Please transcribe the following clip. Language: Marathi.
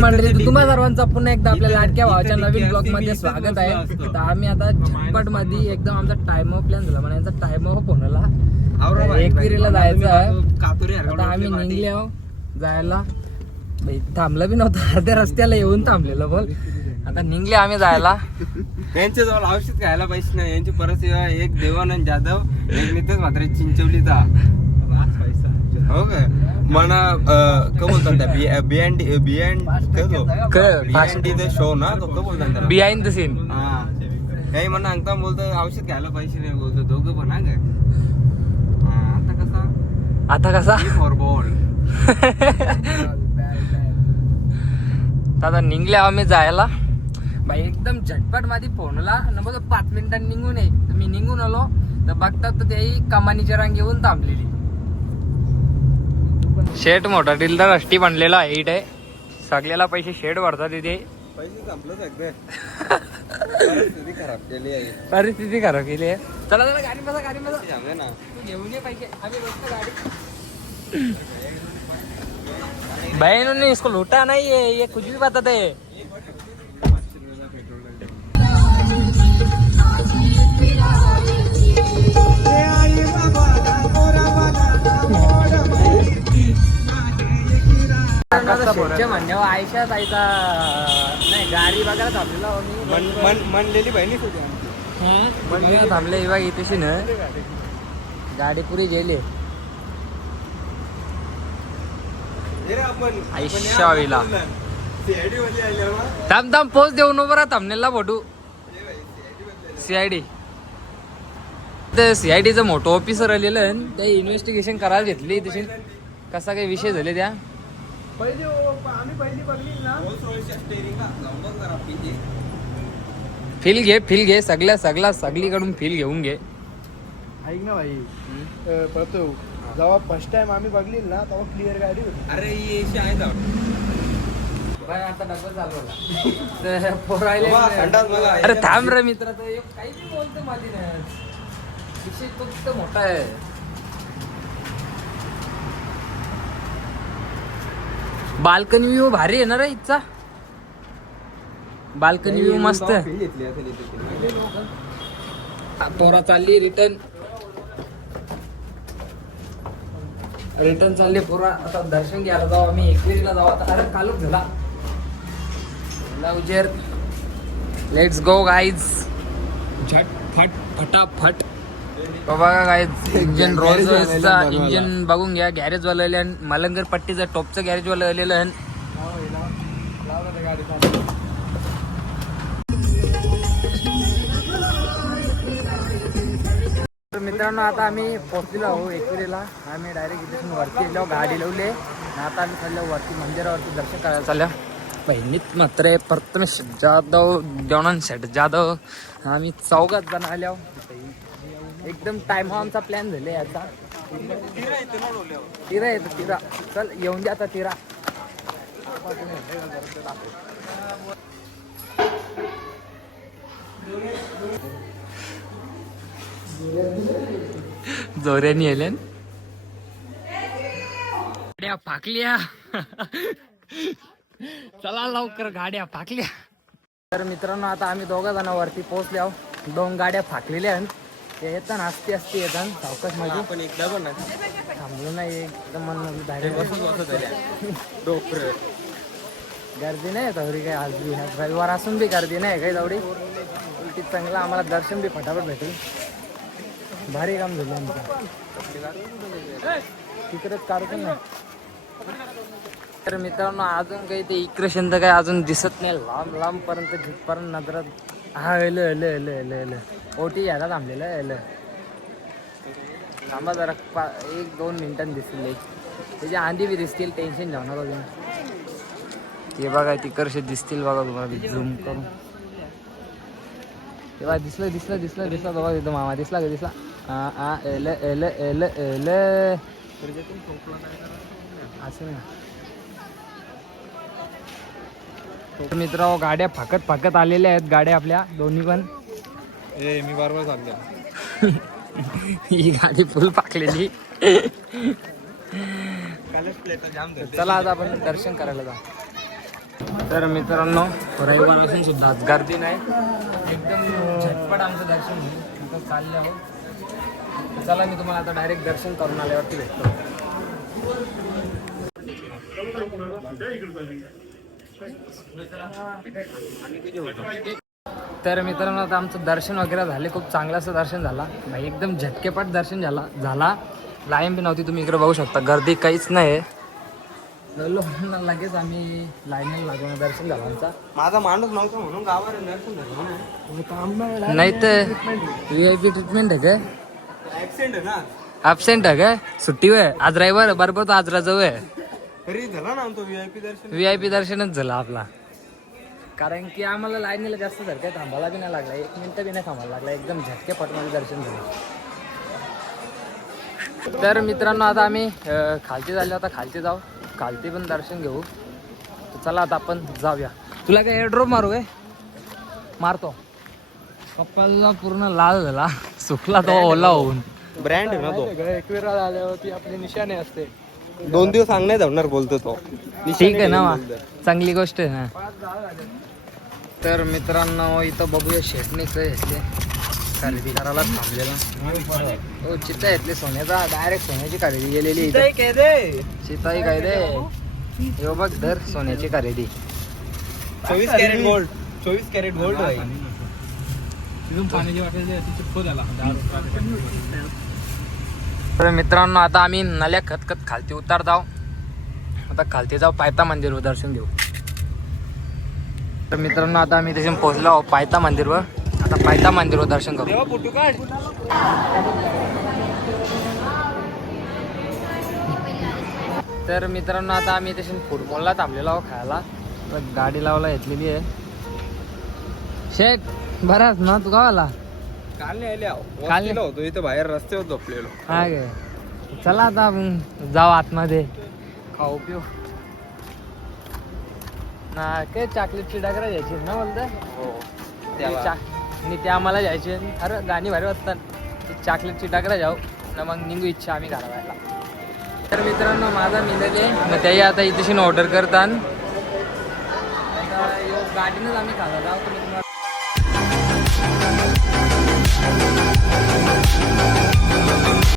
मंडळी, तुम्हा सर्वांचा पुन्हा एकदा आपल्या लाडक्या भावाच्या नवीन ब्लॉग मध्ये स्वागत आहे. तर आम्ही आता झटपट मध्ये एकदम आमचा टाइम ऑफ प्लॅन झाला, म्हणजे यांचा टाइम ऑफ होणारा एकविरीला जायचं आहे. आता आम्ही निघले आहो जायला, थांबलं बी नव्हतं, अर्ध्या रस्त्याला येऊन थांबलेलं बोल. आता निघले आम्ही जायला. यांच्या जवळ औषध घ्यायला पैसे नाही, यांची परिस्थिती एक देवानंद जाधव एक नितेश म्हात्रे चिंचवलीचा हो काय म्हणा का बोलतात त्या बिहाइंड शो ना तो बोलतात बिहाइंड द सीन. हा काही म्हणा अंगता बोलतो औषध घ्यायला पैसे नाही बोलतो दोघं पण काय आता कसा फॉर बॉल. आता निघले आम्ही जायला बाई, एकदम झटपट मध्ये फोनला न 5 मिनिटांनी निघून ये. मी निघून आलो तर बघतात तर त्याही कमानीच्या रांग येऊन थांबलेली. शेट मोठा डिल्डर अष्टी बनलेला हाईट आहे, सगळ्याला पैसे शेट भरतात तिथे. पैसे संपलं सगळं. परिस्थिती खराब केली आहे. परिस्थिती खराब केली आहे. चला चला गाडी बसा, गाडी बसा. सांगा ना तू घेऊन ये पैसे, आम्ही बसतो गाडी. भाई इन्होंने इसको लूटा नहीं है, ये कुछ भी बताते है. म्हणण्यावर आयशा ताईचा नाही गाडी बघायला थांबलेला म्हणलेली बहिणी थांबले बघ इथेशी ना गाडी पुरी गेली. आयशावीला थांब थांब पोच देऊ नो बरा थांबनेला फोटो. सीआयडी सीआयडीचं मोठं ऑफिसर आलेलं आहे, त्या इन्व्हेस्टिगेशन करायला घेतली तशी कसा काही विषय झाले त्या. फील घे सगळीकडून फील घेऊन घे. ऐक ना भाई प्रतो, जेव्हा फर्स्ट टाइम आम्ही बघली ना तेव्हा क्लिअर गाडी होती. अरे ये आहे आता डबल चालू. अरे थांब रे मित्र, काही बी बोलतो माझी विषय फक्त मोठा आहे. बाल्कनी व्ह्यू भारी आहे ना रे इथचा. बाल्कनी व्ह्यू मस्त. पोरा चालली रिटर्न चालली पोरा. आता दर्शन घ्यायला जाऊ आम्ही, एकविरीला जाऊ. आता अरे कालच झाला लवजेर. लेट्स गो गाईज, झटफट फटाफट. बघा गाईज, इंजन रोल्स रॉयसचा इंजन बघून घ्या. गॅरेज वाला मलंगर पट्टीचं टॉपचं गॅरेज वाला आलेलं आहे. तर मित्रांनो, आता आम्ही पोहोचलेलो आहो एकविरीला. आम्ही डायरेक्ट इथून वरती गेलो, गाडी लावली. आता आम्ही चाललो वरती मंदिरावरती दर्शन करायला चालल्या. बहिणीत मात्र प्रथमेश जाधव, देवानंद शेठ जाधव, आम्ही 4 जण आले आहो. एकदम टाइम आमचा प्लॅन झाले याचा. तिरा येतो तिरा, चल येऊन द्या आता तिरा. जोऱ्यानी येले गाड्या फाकल्या. चला लवकर, गाड्या फाकल्या. तर मित्रांनो, आता आम्ही 2 जण वरती पोहोचले आहो. 2 गाड्या फाकलेल्या आहेत. ते येतात असती येतात सावकाश मध्ये. आपण एकदा पण थांबलो नाही एकदम गर्दी नाही तेवढी काही. आज रविवार असून बी गर्दी नाही काही तेवढी. उलटी चांगलं आम्हाला दर्शन बी फटाफट भेटेल. भारी काम झालं आमचं. तिकडेच काढतो ना. तर मित्रांनो, अजून काही ते इक्रेशन तर काही अजून दिसत नाही. लांब पर्यंत जिथपर्यंत नजरात. हा एल ओटी यायला थांबलेलं एल. थांबा जरा 1-2 मिनिटांनी दिसतील. त्याच्या आधी बी दिसतील, टेन्शन घेऊ नका तुम्ही. ते बघा तिकडचे दिसतील बघा तुम्हाला झूम करून. तेव्हा दिसलं बघा तिथं मामा दिसला. एल असं ना. मित्र गाड्या फाकत आलेल्या आहेत गाड्या आपल्या दोन्ही पण. मी बरोबर चाललो. ही गाडी फुल पाकलेली. चला आता आपण दर्शन करायला जा. तर मित्रांनो रविवार असून सुद्धा आज गर्दी नाही, एकदम झटपट आमचं दर्शन होईल. आता चालले आहोत. चला मी तुम्हाला आता डायरेक्ट दर्शन करून आल्यावरती भेटतो. तर मित्रांनो आता आमचं दर्शन वगैरे झाले, खूप चांगलं असं दर्शन झाला भाई, एकदम झटकेपाट दर्शन झाला. लाईन बी नव्हती, तुम्ही इकडे बघू शकता, गर्दी काहीच नाही. लगेच आम्ही लाईनला लागून दर्शन झालं आमचा. माझा माणूस नव्हता म्हणून गावावर दर्शन झालं. नाही तर VIP ट्रीटमेंट आहे काय, ऍक्सिडेंट आहे ना, ॲबसेंट आहे काय, सुट्टी आहे आज रविवार, बरोबर तो आज रजा आहे. तरी झाला ना आमचं VIP दर्शन. VIP दर्शनच झालं आपला, कारण की आम्हाला लाईनीला जास्त जर काय थांबायला बी नाही लागला, 1 मिनिट बी नाही थांबायला लागला, एकदम झटकेपटमध्ये दर्शन झालं. तर मित्रांनो आता आम्ही खालती झाले, आता खालती जाऊ, खालती पण दर्शन घेऊ. तर चला आता आपण जाऊया. तुला काय एअरड्रॉप मारू काय? मारतो. कप्पाला पूर्ण लाल झाला, सुकला तो ओला होऊन. ब्रँड आहे ना तो. एकविरा आल्यावरती आपली निशाणे असते. 2 दिवस सांगण्यात धरणार बोलतो तो. ठीक आहे ना, चांगली गोष्ट आहे ना. तर मित्रांनो इथं बघूया शेटणीच घेतले, खरेदी करायला थांबलेला. हो चित्ता घेतले सोन्याचा, डायरेक्ट सोन्याची खरेदी गेलेली. चिताई काय दे, यो बघ धर सोन्याची खरेदी. 24 कॅरेट गोल्ड. 24 कॅरेट गोल्ड आहे. तर मित्रांनो आता आम्ही नल्या खतखत खालती उतार जाऊ. आता खालती जाऊ, पायता मंदिरवर दर्शन घेऊ. तर मित्रांनो आता आम्ही तिथे पोहोचलो आहोत पायता मंदिरवर. आता पायता मंदिरवर दर्शन करू. तर मित्रांनो आता आम्ही तशी फुटबॉलला थांबलेलो आहोत खायला. तर गाडी लावायला घेतलेली आहे. शेठ बराच ना तू गावाला? काल नाही आले काल नाही? होतो इथं बाहेर रस्त्यावर झोपलेलो. हा गे, चला आता आपण जाऊ आतमध्ये, खाऊ पिऊ ना. काय चॉकलेटची डागरा घ्यायची ना बोलतं, आणि ते आम्हाला जायचे. अरे गाणी भारी वाजतात. ते चॉकलेटची डागरा जाऊ ना, मग निघू इच्छा आम्ही घालवायला. तर मित्रांनो माझा मिळाले मग त्याही आता इथेशी ऑर्डर करतात. आता गाडीनंच आम्ही खायला जाऊ. तुम्ही तुम्हाला